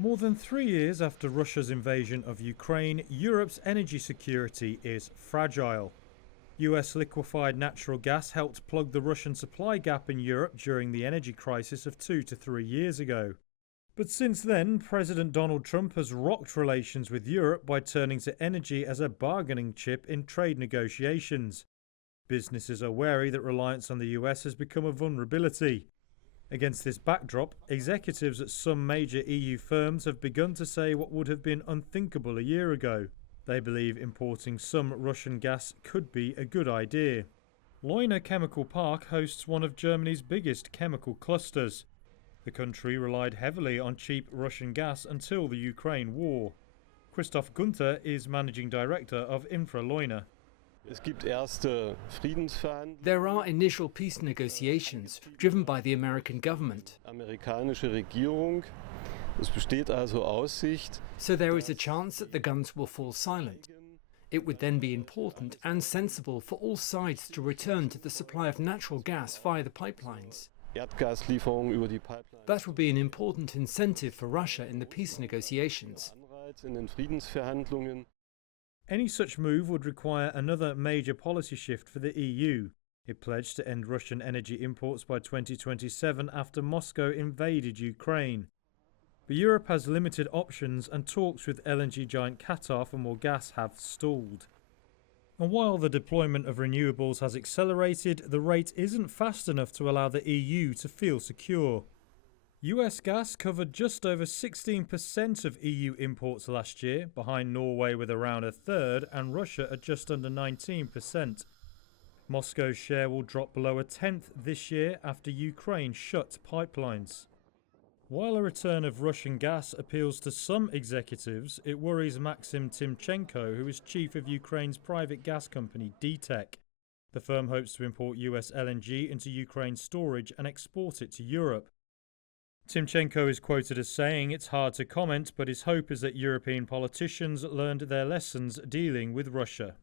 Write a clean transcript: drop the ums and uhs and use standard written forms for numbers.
More than 3 years after Russia's invasion of Ukraine, Europe's energy security is fragile. US liquefied natural gas helped plug the Russian supply gap in Europe during the energy crisis of 2 to 3 years ago. But since then, President Donald Trump has rocked relations with Europe by turning to energy as a bargaining chip in trade negotiations. Businesses are wary that reliance on the US has become a vulnerability. Against this backdrop, executives at some major EU firms have begun to say what would have been unthinkable a year ago. They believe importing some Russian gas could be a good idea. Leuna Chemical Park hosts one of Germany's biggest chemical clusters. The country relied heavily on cheap Russian gas until the Ukraine war. Christoph Gunther is managing director of Infra Leuna. There are initial peace negotiations driven by the American government. So there is a chance that the guns will fall silent. It would then be important and sensible for all sides to return to the supply of natural gas via the pipelines. That would be an important incentive for Russia in the peace negotiations. Any such move would require another major policy shift for the EU. It pledged to end Russian energy imports by 2027 after Moscow invaded Ukraine. But Europe has limited options and talks with LNG giant Qatar for more gas have stalled. And while the deployment of renewables has accelerated, the rate isn't fast enough to allow the EU to feel secure. US gas covered just over 16% of EU imports last year, behind Norway with around a third and Russia at just under 19%. Moscow's share will drop below a tenth this year after Ukraine shut pipelines. While a return of Russian gas appeals to some executives, it worries Maxim Timchenko, who is chief of Ukraine's private gas company DTEK. The firm hopes to import US LNG into Ukraine's storage and export it to Europe. Timchenko is quoted as saying it's hard to comment, but his hope is that European politicians learned their lessons dealing with Russia.